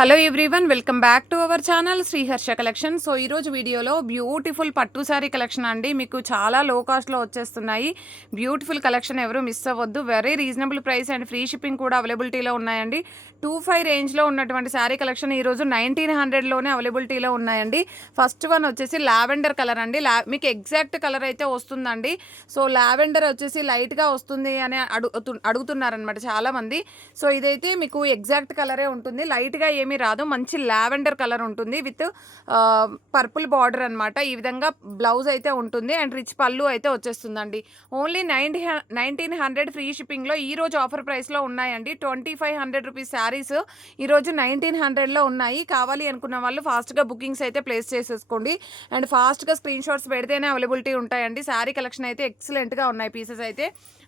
Hello everyone, welcome back to our channel Sriharsha collection. So ఈరోజు వీడియోలో beautiful పట్టు sari collection అండి. మీకు చాలా లో కాస్ట్లో వచ్చేస్తున్నాయి. బ్యూటిఫుల్ కలెక్షన్, ఎవరు మిస్ అవ్వద్దు. Very reasonable price and free shipping కూడా అవైలబిలిటీలో ఉన్నాయండి. 25 రేంజ్లో ఉన్నటువంటి శారీ కలెక్షన్ ఈరోజు 1900లోనే అవైలబిలిటీలో ఉన్నాయండి. ఫస్ట్ వన్ వచ్చేసి లావెండర్ కలర్ అండి. మీకు ఎగ్జాక్ట్ కలర్ అయితే వస్తుందండి. సో లావెండర్ వచ్చేసి లైట్గా వస్తుంది అని అడుగుతున్నారనమాట చాలామంది. సో ఇదైతే మీకు ఎగ్జాక్ట్ కలరే ఉంటుంది, లైట్గా ఏమీ రాదు. మంచి లావెండర్ కలర్ ఉంటుంది విత్ పర్పుల్ బార్డర్ అనమాట. ఈ విధంగా బ్లౌజ్ అయితే ఉంటుంది అండ్ రిచ్ పళ్ళు అయితే వచ్చేస్తుందండి. ఓన్లీ 1900 ఫ్రీ షిప్పింగ్లో ఈరోజు ఆఫర్ ప్రైస్లో ఉన్నాయండి. 2500 రూపీస్ శారీస్ ఈరోజు 1900లో ఉన్నాయి. కావాలి అనుకున్న వాళ్ళు ఫాస్ట్గా బుకింగ్స్ అయితే ప్లేస్ చేసేసుకోండి అండ్ ఫాస్ట్గా స్క్రీన్ షాట్స్ పెడితేనే అవైలబిలిటీ ఉంటాయండి. శారీ కలెక్షన్ అయితే ఎక్సలెంట్గా ఉన్నాయి పీసెస్ అయితే.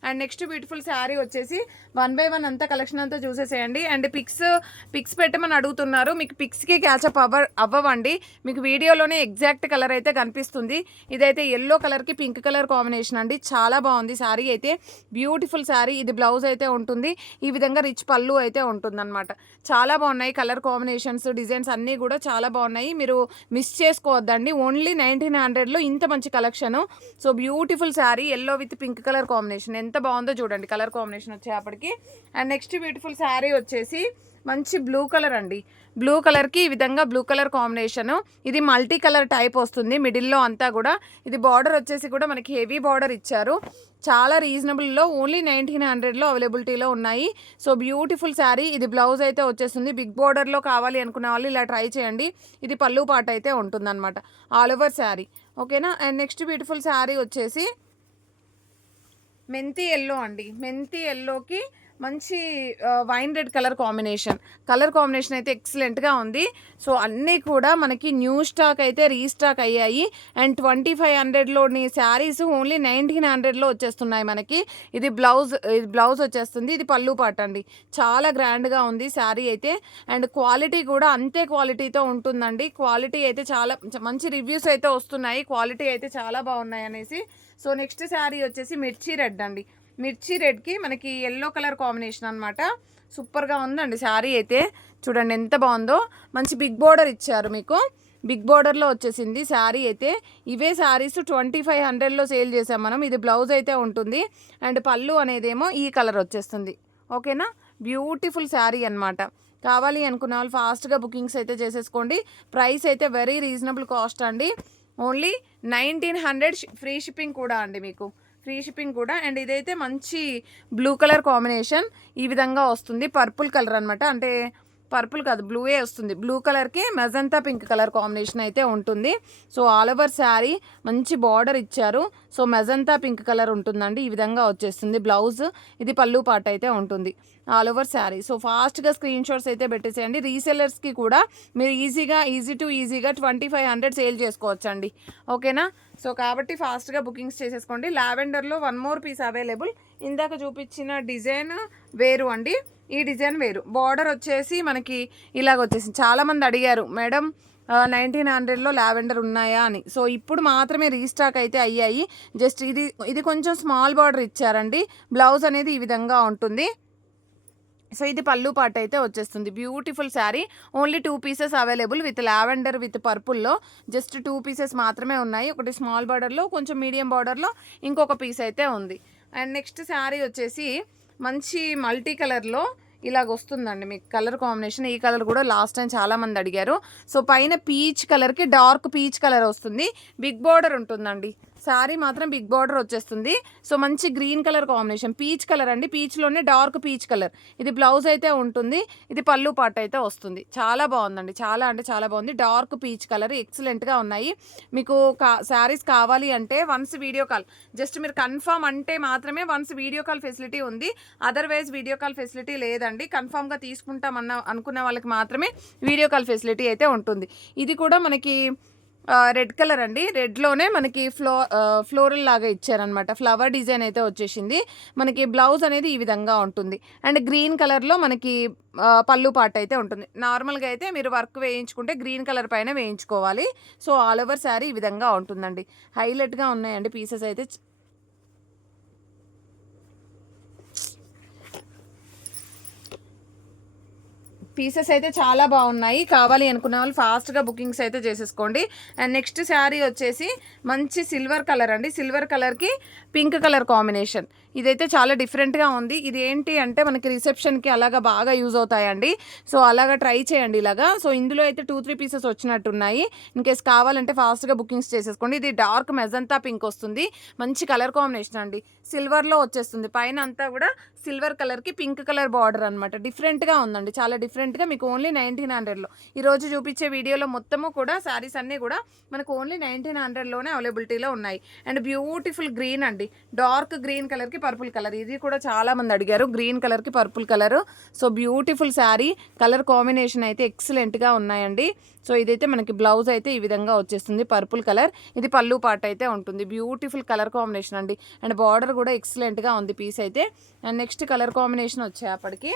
అండ్ నెక్స్ట్ బ్యూటిఫుల్ శారీ వచ్చేసి 1 by 1 అంతా కలెక్షన్ అంతా చూసేసేయండి. అండ్ పిక్స్ పెట్టమని అడుగుతున్నారు. మీకు పిక్స్కి క్యాచప్ అవ్వండి. మీకు వీడియోలోనే ఎగ్జాక్ట్ కలర్ అయితే కనిపిస్తుంది. ఇదైతే ఎల్లో కలర్కి పింక్ కలర్ కాంబినేషన్ అండి. చాలా బాగుంది శారీ అయితే. బ్యూటిఫుల్ శారీ. ఇది బ్లౌజ్ అయితే ఉంటుంది. ఈ విధంగా రిచ్ పళ్ళు అయితే ఉంటుందన్నమాట. చాలా బాగున్నాయి కలర్ కాంబినేషన్స్, డిజైన్స్ అన్నీ కూడా చాలా బాగున్నాయి. మీరు మిస్ చేసుకోవద్దండి. ఓన్లీ 1900లో ఇంత మంచి collection. So beautiful sari, yellow with pink colour combination ఎంత బాగుందో చూడండి కలర్ కాంబినేషన్ వచ్చేప్పటికి. అండ్ నెక్స్ట్ బ్యూటిఫుల్ శారీ వచ్చేసి మంచి బ్లూ కలర్ అండి. బ్లూ కలర్కి ఈ విధంగా బ్లూ కలర్ కాంబినేషను. ఇది మల్టీ కలర్ టైప్ వస్తుంది మిడిల్లో అంతా కూడా. ఇది బార్డర్ వచ్చేసి కూడా మనకి హెవీ బార్డర్ ఇచ్చారు. చాలా రీజనబుల్లో ఓన్లీ 1900లో అవైలబిలిటీలో ఉన్నాయి. So beautiful sari. ఇది బ్లౌజ్ అయితే వచ్చేస్తుంది. బిగ్ బార్డర్లో కావాలి అనుకున్న వాళ్ళు ఇలా ట్రై చేయండి. ఇది పళ్ళు పాట అయితే ఉంటుందన్నమాట, ఆల్ ఓవర్ శారీ. ఓకేనా. అండ్ నెక్స్ట్ బ్యూటిఫుల్ శారీ వచ్చేసి మెంతి ఎల్లో అండి. మెంతి ఎల్లోకి మంచి వైన్ రెడ్ కలర్ కాంబినేషన్ అయితే ఎక్సలెంట్గా ఉంది. సో అన్నీ కూడా మనకి న్యూ స్టాక్ అయితే రీస్టాక్ అయ్యాయి. అండ్ 2500లోని శారీస్ ఓన్లీ 1900లో వచ్చేస్తున్నాయి మనకి. ఇది బ్లౌజ్ వచ్చేస్తుంది. ఇది పళ్ళు పాట అండి. చాలా గ్రాండ్గా ఉంది శారీ అయితే. అండ్ క్వాలిటీ కూడా అంతే క్వాలిటీతో ఉంటుందండి. క్వాలిటీ అయితే చాలా మంచి రివ్యూస్ అయితే వస్తున్నాయి. క్వాలిటీ అయితే చాలా బాగున్నాయి అనేసి. సో నెక్స్ట్ శారీ వచ్చేసి మిర్చి రెడ్ అండి. మిర్చి రెడ్కి మనకి ఎల్లో కలర్ కాంబినేషన్ అనమాట. సూపర్గా ఉందండి శారీ అయితే. చూడండి ఎంత బాగుందో. మంచి బిగ్ బోర్డర్ ఇచ్చారు మీకు. బిగ్ బోర్డర్లో వచ్చేసింది శారీ అయితే. ఇవే శారీస్ 2500లో సేల్ చేసాం మనం. ఇది బ్లౌజ్ అయితే ఉంటుంది అండ్ పళ్ళు అనేదేమో ఈ కలర్ వచ్చేస్తుంది. ఓకేనా. బ్యూటిఫుల్ శారీ అనమాట. కావాలి అనుకున్న వాళ్ళు ఫాస్ట్గా బుకింగ్స్ అయితే చేసేసుకోండి. ప్రైస్ అయితే వెరీ రీజనబుల్ కాస్ట్ అండి. ఓన్లీ 1900 ఫ్రీ షిప్పింగ్ కూడా అండి మీకు. ఫ్రీ షిప్పింగ్ కూడా. అండ్ ఇదైతే మంచి బ్లూ కలర్ కాంబినేషన్ ఈ విధంగా వస్తుంది. పర్పుల్ కలర్ అనమాట. అంటే పర్పుల్ కాదు, బ్లూయే వస్తుంది. బ్లూ కలర్కి మెజంతా పింక్ కలర్ కాంబినేషన్ అయితే ఉంటుంది. సో ఆల్ ఓవర్ శారీ మంచి బార్డర్ ఇచ్చారు. సో మెజంతా పింక్ కలర్ ఉంటుందండి. ఈ విధంగా వచ్చేస్తుంది బ్లౌజ్. ఇది పళ్ళు పాట అయితే ఉంటుంది, ఆల్ ఓవర్ శారీ. సో ఫాస్ట్గా స్క్రీన్ షాట్స్ అయితే పెట్టేసేయండి. రీసెలర్స్కి కూడా మీరు ఈజీగా 2500 సేల్ చేసుకోవచ్చండి. ఓకేనా. సో కాబట్టి ఫాస్ట్గా బుకింగ్స్ చేసేసుకోండి. లావెండర్లో 1 more పీస్ అవైలబుల్. ఇందాక చూపించిన డిజైన్ వేరు అండి, ఈ డిజైన్ వేరు. బార్డర్ వచ్చేసి మనకి ఇలాగ వచ్చేసింది. చాలామంది అడిగారు మేడం 1900లో లావెండర్ ఉన్నాయా అని. సో ఇప్పుడు మాత్రమే రీస్టాక్ అయితే అయ్యాయి. జస్ట్ ఇది కొంచెం స్మాల్ బార్డర్ ఇచ్చారండి. బ్లౌజ్ అనేది ఈ విధంగా ఉంటుంది. సో ఇది పళ్ళు పాట అయితే వచ్చేస్తుంది. Beautiful sari. Only 2 pieces available with lavender with పర్పుల్లో. జస్ట్ 2 పీసెస్ మాత్రమే ఉన్నాయి. ఒకటి స్మాల్ బార్డర్లో, కొంచెం మీడియం బార్డర్లో ఇంకొక పీస్ అయితే ఉంది. అండ్ నెక్స్ట్ శారీ వచ్చేసి మంచి మల్టీ కలర్లో ఇలాగ వస్తుందండి మీకు కలర్ కాంబినేషన్. ఈ కలర్ కూడా లాస్ట్ టైం చాలామంది అడిగారు. సో పైన పీచ్ కలర్కి డార్క్ పీచ్ కలర్ వస్తుంది. బిగ్ బార్డర్ ఉంటుందండి. శారీ మాత్రం బిగ్ బార్డర్ వచ్చేస్తుంది. సో మంచి green colour combination, peach colour అండి. పీచ్లోనే డార్క్ పీచ్ కలర్. ఇది బ్లౌజ్ అయితే ఉంటుంది. ఇది పళ్ళు పాట అయితే వస్తుంది. చాలా బాగుందండి. చాలా అంటే చాలా బాగుంది. డార్క్ పీచ్ కలర్ ఎక్సలెంట్గా ఉన్నాయి. మీకు శారీస్ కావాలి అంటే వన్స్ వీడియో కాల్, జస్ట్ మీరు కన్ఫర్మ్ అంటే మాత్రమే వన్స్ వీడియో కాల్ ఫెసిలిటీ ఉంది. అదర్వైజ్ వీడియో కాల్ ఫెసిలిటీ లేదండి. కన్ఫర్మ్గా తీసుకుంటామన్న అనుకున్న వాళ్ళకి మాత్రమే వీడియో కాల్ ఫెసిలిటీ అయితే ఉంటుంది. ఇది కూడా మనకి రెడ్ కలర్ అండి. రెడ్లోనే మనకి ఫ్లోరల్ లాగా ఇచ్చారనమాట. ఫ్లవర్ డిజైన్ అయితే వచ్చేసింది. మనకి బ్లౌజ్ అనేది ఈ విధంగా ఉంటుంది. అండ్ గ్రీన్ కలర్లో మనకి పళ్ళు పాట అయితే ఉంటుంది. నార్మల్గా అయితే మీరు వర్క్ వేయించుకుంటే గ్రీన్ కలర్ పైన వేయించుకోవాలి. సో ఆల్ ఓవర్ శారీ ఈ విధంగా ఉంటుందండి. హైలైట్గా ఉన్నాయండి పీసెస్ అయితే. పీసెస్ అయితే చాలా బాగున్నాయి. కావాలి అనుకున్న వాళ్ళు ఫాస్ట్గా బుకింగ్స్ అయితే చేసేసుకోండి. అండ్ నెక్స్ట్ శారీ వచ్చేసి మంచి సిల్వర్ కలర్ అండి. సిల్వర్ కలర్కి పింక్ కలర్ కాంబినేషన్. ఇదైతే చాలా డిఫరెంట్గా ఉంది. ఇది ఏంటి అంటే మనకి రిసెప్షన్కి అలాగా బాగా యూజ్ అవుతాయండి. సో అలాగా ట్రై చేయండి ఇలాగా. సో ఇందులో అయితే 2-3 పీసెస్ వచ్చినట్టున్నాయి. ఇన్ కేస్ కావాలంటే ఫాస్ట్గా బుకింగ్స్ చేసేసుకోండి. ఇది డార్క్ మెజంతా పింక్ వస్తుంది. మంచి కలర్ కాంబినేషన్ అండి. సిల్వర్లో వచ్చేస్తుంది. పైన అంతా కూడా సిల్వర్ కలర్కి పింక్ కలర్ బార్డర్ అనమాట. డిఫరెంట్గా ఉందండి. చాలా డిఫరెంట్గా మీకు ఓన్లీ 1900లో. ఈరోజు చూపించే వీడియోలో మొత్తము కూడా శారీస్ అన్నీ కూడా మనకు ఓన్లీ 1900లోనే అవైలబిలిటీలో ఉన్నాయి. అండ్ బ్యూటిఫుల్ గ్రీన్ అండి. డార్క్ గ్రీన్ కలర్కి పర్పుల్ కలర్. ఇది కూడా చాలామంది అడిగారు. గ్రీన్ కలర్కి purple colour. So beautiful sari. Colour combination అయితే ఎక్సలెంట్గా ఉన్నాయండి. సో ఇదైతే మనకి బ్లౌజ్ అయితే ఈ విధంగా వచ్చేస్తుంది. Purple colour. ఇది పళ్ళు పార్ట్ అయితే ఉంటుంది. బ్యూటిఫుల్ కలర్ కాంబినేషన్ అండి. అండ్ బార్డర్ కూడా ఎక్సలెంట్గా ఉంది పీస్ అయితే. అండ్ నెక్స్ట్ కలర్ కాంబినేషన్ వచ్చేప్పటికి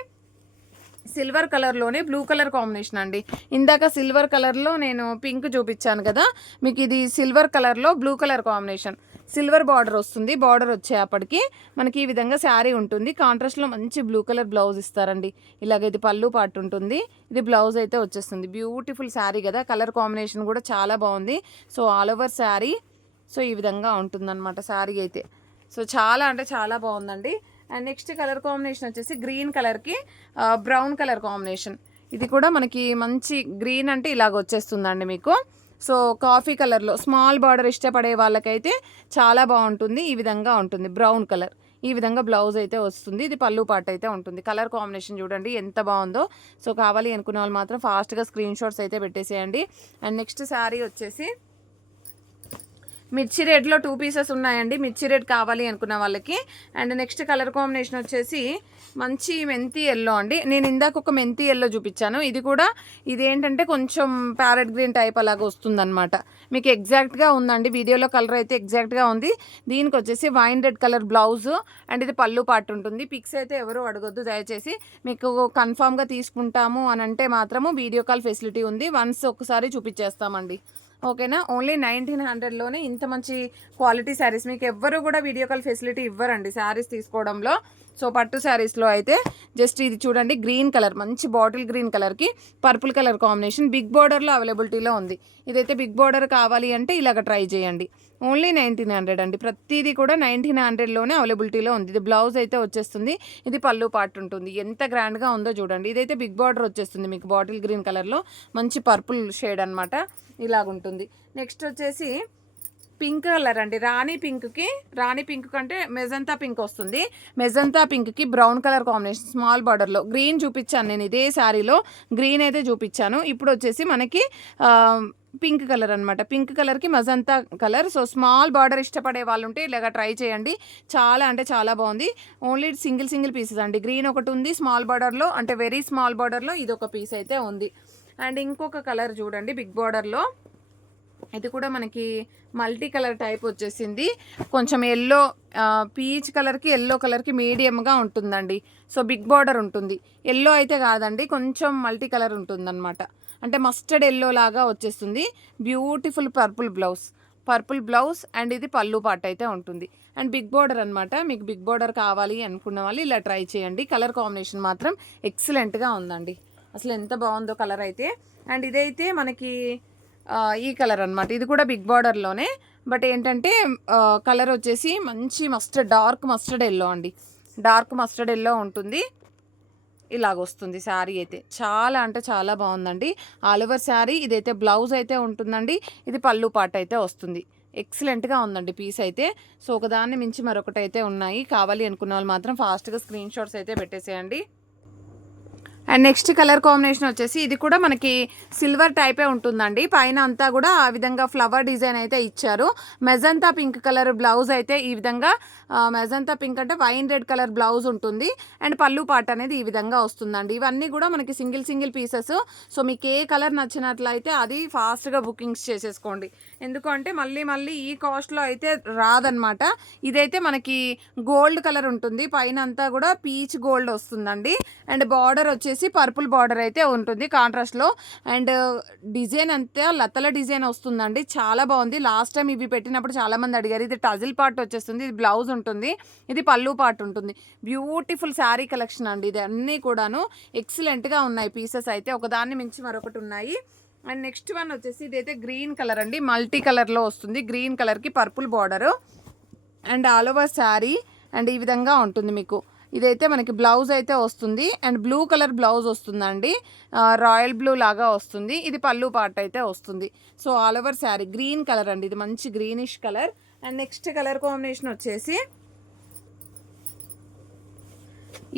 సిల్వర్ కలర్లోనే బ్లూ కలర్ కాంబినేషన్ అండి. ఇందాక సిల్వర్ కలర్లో నేను పింక్ చూపించాను కదా, మీకు ఇది సిల్వర్ కలర్లో blue colour combination. Silver border వస్తుంది. బార్డర్ వచ్చేప్పటికి మనకి ఈ విధంగా శారీ ఉంటుంది. కాంట్రాస్ట్లో మంచి బ్లూ కలర్ బ్లౌజ్ ఇస్తారండి. ఇలాగ ఇది పళ్ళు పార్ట్ ఉంటుంది. ఇది బ్లౌజ్ అయితే వచ్చేస్తుంది. బ్యూటిఫుల్ శారీ కదా. కలర్ కాంబినేషన్ కూడా చాలా బాగుంది. So all over sari so ఈ విధంగా ఉంటుందన్నమాట శారీ అయితే. సో చాలా అంటే చాలా బాగుందండి. అండ్ నెక్స్ట్ కలర్ కాంబినేషన్ వచ్చేసి గ్రీన్ కలర్కి బ్రౌన్ కలర్ కాంబినేషన్. ఇది కూడా మనకి మంచి గ్రీన్ అంటే ఇలాగ వచ్చేస్తుందండి మీకు. సో కాఫీ కలర్లో స్మాల్ బార్డర్ ఇష్టపడే వాళ్ళకైతే చాలా బాగుంటుంది. ఈ విధంగా ఉంటుంది బ్రౌన్ కలర్. ఈ విధంగా బ్లౌజ్ అయితే వస్తుంది. ఇది పళ్ళు పార్ట్ అయితే ఉంటుంది. కలర్ కాంబినేషన్ చూడండి ఎంత బాగుందో. సో కావాలి అనుకునే వాళ్ళు మాత్రం ఫాస్ట్గా స్క్రీన్ షాట్స్ అయితే పెట్టేసేయండి. అండ్ నెక్స్ట్ శారీ వచ్చేసి మిర్చి రెడ్లో 2 పీసెస్ ఉన్నాయండి. మిర్చి రెడ్ కావాలి అనుకున్న వాళ్ళకి. అండ్ నెక్స్ట్ కలర్ కాంబినేషన్ వచ్చేసి మంచి మెంతి ఎల్లో అండి. నేను ఇందాక ఒక మెంతి ఎల్లో చూపించాను. ఇది కూడా ఇదేంటంటే కొంచెం ప్యారెట్ గ్రీన్ టైప్ అలాగ వస్తుందన్నమాట. మీకు ఎగ్జాక్ట్గా ఉందండి. వీడియోలో కలర్ అయితే ఎగ్జాక్ట్గా ఉంది. దీనికి వచ్చేసి wine red colour blouse and ఇది పళ్ళు పార్ట్ ఉంటుంది. పిక్స్ అయితే ఎవరు అడగొద్దు దయచేసి. మీకు కన్ఫామ్గా తీసుకుంటాము అని అంటే మాత్రము వీడియో కాల్ ఫెసిలిటీ ఉంది. వన్స్ ఒకసారి చూపించేస్తామండి. ఓకేనా. ఓన్లీ 1900లోనే ఇంత మంచి క్వాలిటీ శారీస్. మీకు ఎవ్వరు కూడా వీడియో కాల్ ఫెసిలిటీ ఇవ్వరండి శారీస్ తీసుకోవడంలో. సో పట్టు శారీస్లో అయితే జస్ట్ ఇది చూడండి గ్రీన్ కలర్ మంచి బాటిల్ గ్రీన్ కలర్కి పర్పుల్ కలర్ కాంబినేషన్. బిగ్ బార్డర్లో అవైలబిలిటీలో ఉంది. ఇదైతే బిగ్ బార్డర్ కావాలి అంటే ఇలాగ ట్రై చేయండి. ఓన్లీ 1900 అండి. ప్రతిదీ కూడా 1900లోనే అవైలబిలిటీలో ఉంది. ఇది బ్లౌజ్ అయితే వచ్చేస్తుంది. ఇది పళ్ళు పార్ట్ ఉంటుంది. ఎంత గ్రాండ్గా ఉందో చూడండి. ఇదైతే బిగ్ బార్డర్ వచ్చేస్తుంది మీకు బాటిల్ గ్రీన్ కలర్లో మంచి పర్పుల్ షేడ్ అనమాట. ఇలాగుంటుంది. నెక్స్ట్ వచ్చేసి పింక్ కలర్ అండి. రాణి పింక్ కంటే మెజంతా పింక్ వస్తుంది. మెజంతా పింక్కి బ్రౌన్ కలర్ కాంబినేషన్ స్మాల్ బార్డర్లో. గ్రీన్ చూపించాను నేను ఇదే శారీలో. గ్రీన్ అయితే చూపించాను. ఇప్పుడు వచ్చేసి మనకి పింక్ కలర్ అనమాట. పింక్ కలర్కి magenta colour. So small border ఇష్టపడే వాళ్ళు ఉంటే ఇలాగ ట్రై చేయండి. చాలా అంటే చాలా బాగుంది. ఓన్లీ సింగిల్ పీసెస్ అండి. గ్రీన్ ఒకటి ఉంది స్మాల్ బార్డర్లో, అంటే వెరీ స్మాల్ బార్డర్లో ఇది ఒక పీస్ అయితే ఉంది. అండ్ ఇంకొక కలర్ చూడండి బిగ్ బార్డర్లో. ఇది కూడా మనకి మల్టీ కలర్ టైప్ వచ్చేసింది. కొంచెం ఎల్లో పీచ్ కలర్కి ఎల్లో కలర్కి మీడియంగా ఉంటుందండి. సో బిగ్ బార్డర్ ఉంటుంది. ఎల్లో అయితే కాదండి, కొంచెం మల్టీ కలర్ ఉంటుందన్నమాట. అంటే మస్టర్డ్ ఎల్లో లాగా వచ్చేస్తుంది. బ్యూటిఫుల్ పర్పుల్ బ్లౌజ్ అండ్ ఇది పళ్ళు పార్ట్ అయితే ఉంటుంది. అండ్ బిగ్ బార్డర్ అనమాట. మీకు బిగ్ బార్డర్ కావాలి అనుకున్న వాళ్ళు ఇలా ట్రై చేయండి. కలర్ కాంబినేషన్ మాత్రం ఎక్సలెంట్గా ఉందండి. అసలు ఎంత బాగుందో కలర్ అయితే. అండ్ ఇదైతే మనకి ఈ కలర్ అనమాట. ఇది కూడా బిగ్ బార్డర్లోనే. బట్ ఏంటంటే కలర్ వచ్చేసి మంచి డార్క్ మస్టర్డ్ ఎల్లో అండి. డార్క్ మస్టర్డ్ ఎల్లో ఉంటుంది. ఇలాగొస్తుంది శారీ అయితే. చాలా అంటే చాలా బాగుందండి. All over sari. ఇదైతే బ్లౌజ్ అయితే ఉంటుందండి. ఇది పళ్ళు పార్ట్ అయితే వస్తుంది. ఎక్సలెంట్గా ఉందండి పీస్ అయితే. సో ఒకదాన్ని మించి మరొకటి అయితే ఉన్నాయి. కావాలి అనుకున్న వాళ్ళు మాత్రం ఫాస్ట్గా స్క్రీన్ షాట్స్ అయితే పెట్టేసేయండి. అండ్ నెక్స్ట్ కలర్ కాంబినేషన్ వచ్చేసి ఇది కూడా మనకి సిల్వర్ టైపే ఉంటుందండి. పైన అంతా కూడా ఆ విధంగా ఫ్లవర్ డిజైన్ అయితే ఇచ్చారు. మెజంతా పింక్ కలర్ బ్లౌజ్ అయితే ఈ విధంగా మెజంతా పింక్ అంటే వైన్ రెడ్ కలర్ బ్లౌజ్ ఉంటుంది. అండ్ పళ్ళు పార్ట్ అనేది ఈ విధంగా వస్తుందండి. ఇవన్నీ కూడా మనకి సింగిల్ పీసెస్. సో మీకు ఏ కలర్ నచ్చినట్లయితే అది ఫాస్ట్గా బుకింగ్స్ చేసేసుకోండి. ఎందుకంటే మళ్ళీ ఈ కాస్ట్లో అయితే రాదనమాట. ఇదైతే మనకి గోల్డ్ కలర్ ఉంటుంది. పైన అంతా కూడా పీచ్ గోల్డ్ వస్తుందండి. అండ్ బార్డర్ వచ్చేసి వచ్చేసి పర్పుల్ బార్డర్ అయితే ఉంటుంది కాంట్రాస్ట్లో. అండ్ డిజైన్ అంతా లతల డిజైన్ వస్తుందండి, చాలా బాగుంది. లాస్ట్ టైం ఇవి పెట్టినప్పుడు చాలామంది అడిగారు. ఇది టజిల్ పార్ట్ వచ్చేస్తుంది, ఇది బ్లౌజ్ ఉంటుంది, ఇది పళ్ళు పార్ట్ ఉంటుంది. బ్యూటిఫుల్ శారీ కలెక్షన్ అండి ఇది. అన్నీ కూడాను ఎక్సలెంట్గా ఉన్నాయి పీసెస్ అయితే, ఒకదాన్ని మించి మరొకటి ఉన్నాయి. అండ్ నెక్స్ట్ వన్ వచ్చేసి ఇదైతే గ్రీన్ కలర్ అండి, మల్టీ కలర్లో వస్తుంది. గ్రీన్ కలర్కి purple border and all over sari and ఈ విధంగా ఉంటుంది మీకు. ఇదైతే మనకి బ్లౌజ్ అయితే వస్తుంది అండ్ బ్లూ కలర్ బ్లౌజ్ వస్తుందండి, రాయల్ బ్లూ లాగా వస్తుంది. ఇది పళ్ళు పార్ట్ అయితే వస్తుంది. So all over sari green colour అండి, ఇది మంచి greenish colour. And next colour combination వచ్చేసి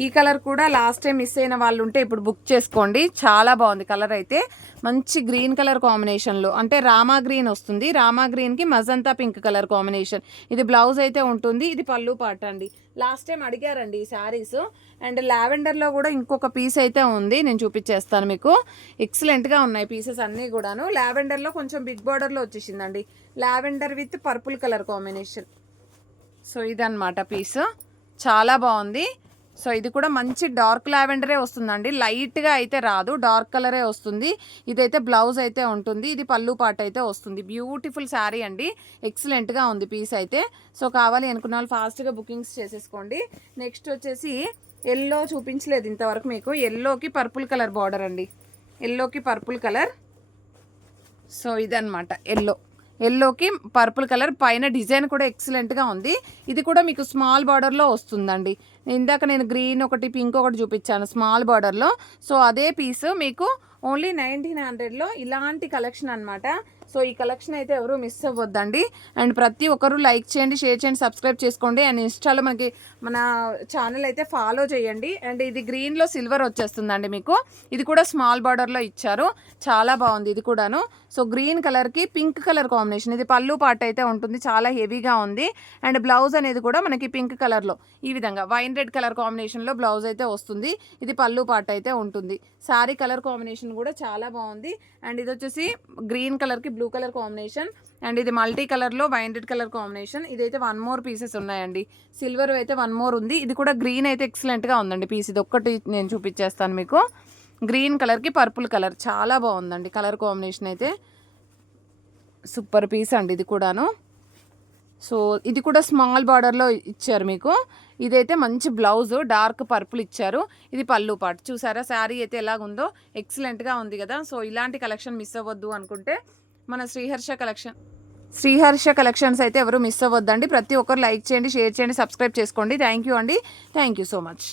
ఈ కలర్ కూడా లాస్ట్ టైం మిస్ అయిన వాళ్ళు ఉంటే ఇప్పుడు బుక్ చేసుకోండి, చాలా బాగుంది కలర్ అయితే. మంచి గ్రీన్ కలర్ కాంబినేషన్లో, అంటే రామా గ్రీన్ వస్తుంది, రామా గ్రీన్కి మజంతా పింక్ కలర్ కాంబినేషన్. ఇది బ్లౌజ్ అయితే ఉంటుంది, ఇది పళ్ళు పార్ట్ అండి. లాస్ట్ టైం అడిగారండి ఈ శారీస్. అండ్ లావెండర్లో కూడా ఇంకొక పీస్ అయితే ఉంది, నేను చూపించేస్తాను మీకు. ఎక్సలెంట్గా ఉన్నాయి పీసెస్ అన్నీ కూడాను. లావెండర్లో కొంచెం బిగ్ బార్డర్లో వచ్చేసిందండి, lavender with purple colour combination. So ఇదన్నమాట పీస్, చాలా బాగుంది. సో ఇది కూడా మంచి డార్క్ లావెండరే వస్తుందండి, లైట్గా అయితే రాదు, డార్క్ కలరే వస్తుంది. ఇదైతే బ్లౌజ్ అయితే ఉంటుంది, ఇది పళ్ళు పార్ట్ అయితే వస్తుంది. బ్యూటిఫుల్ శారీ అండి, ఎక్సలెంట్గా ఉంది పీస్ అయితే. సో కావాలి అనుకున్న వాళ్ళు ఫాస్ట్గా బుకింగ్స్ చేసేసుకోండి. నెక్స్ట్ వచ్చేసి ఎల్లో చూపించలేదు ఇంతవరకు మీకు, ఎల్లోకి పర్పుల్ కలర్ బార్డర్ అండి, ఎల్లోకి పర్పుల్ కలర్. సో ఇదన్నమాట ఎల్లోకి పర్పుల్ కలర్, పైన డిజైన్ కూడా ఎక్సలెంట్గా ఉంది. ఇది కూడా మీకు స్మాల్ బార్డర్లో వస్తుందండి. ఇందాక నేను గ్రీన్ ఒకటి పింక్ ఒకటి చూపించాను స్మాల్ బార్డర్లో. సో అదే పీస్ మీకు ఓన్లీ 1900లో ఇలాంటి కలెక్షన్ అనమాట. సో ఈ కలెక్షన్ అయితే ఎవరు మిస్ అవ్వద్దండి. అండ్ ప్రతి ఒక్కరు లైక్ చేయండి, షేర్ చేయండి, సబ్స్క్రైబ్ చేసుకోండి. అండ్ ఇన్స్టాలో మనకి మన ఛానల్ అయితే ఫాలో చేయండి. అండ్ ఇది గ్రీన్లో సిల్వర్ వచ్చేస్తుందండి మీకు, ఇది కూడా స్మాల్ బార్డర్లో ఇచ్చారు, చాలా బాగుంది ఇది కూడాను. సో గ్రీన్ కలర్కి పింక్ కలర్ కాంబినేషన్, ఇది పళ్ళు పార్ట్ అయితే ఉంటుంది, చాలా హెవీగా ఉంది. అండ్ బ్లౌజ్ అనేది కూడా మనకి పింక్ కలర్లో ఈ విధంగా వైన్ రెడ్ కలర్ కాంబినేషన్లో బ్లౌజ్ అయితే వస్తుంది, ఇది పళ్ళు పార్ట్ అయితే ఉంటుంది. శారీ కలర్ కాంబినేషన్ కూడా చాలా బాగుంది. అండ్ ఇది వచ్చేసి గ్రీన్ కలర్కి బ్లూ కలర్ కాంబినేషన్. అండ్ ఇది మల్టీ కలర్లో వైన్ రెడ్ కలర్ కాంబినేషన్. ఇదైతే 1 more పీసెస్ ఉన్నాయండి, సిల్వర్ అయితే 1 more ఉంది. ఇది కూడా గ్రీన్ అయితే ఎక్సలెంట్గా ఉందండి పీస్, ఇది ఒక్కటి నేను చూపించేస్తాను మీకు. గ్రీన్ కలర్కి పర్పుల్ కలర్, చాలా బాగుందండి కలర్ కాంబినేషన్ అయితే, సూపర్ పీస్ అండి ఇది కూడాను. సో ఇది కూడా స్మాల్ బార్డర్లో ఇచ్చారు మీకు. ఇదైతే మంచి బ్లౌజ్ డార్క్ పర్పుల్ ఇచ్చారు, ఇది పళ్ళు పార్ట్. చూసారా శారీ అయితే ఎలాగుందో, ఎక్సలెంట్గా ఉంది కదా. సో ఇలాంటి కలెక్షన్ మిస్ అవ్వద్దు అనుకుంటే మన శ్రీహర్ష కలెక్షన్స్ అయితే ఎవరు మిస్ అవ్వద్దండి. ప్రతి ఒక్కరు లైక్ చేయండి, షేర్ చేయండి, సబ్స్క్రైబ్ చేసుకోండి. థ్యాంక్ యూ అండి, థ్యాంక్ యూ సో మచ్.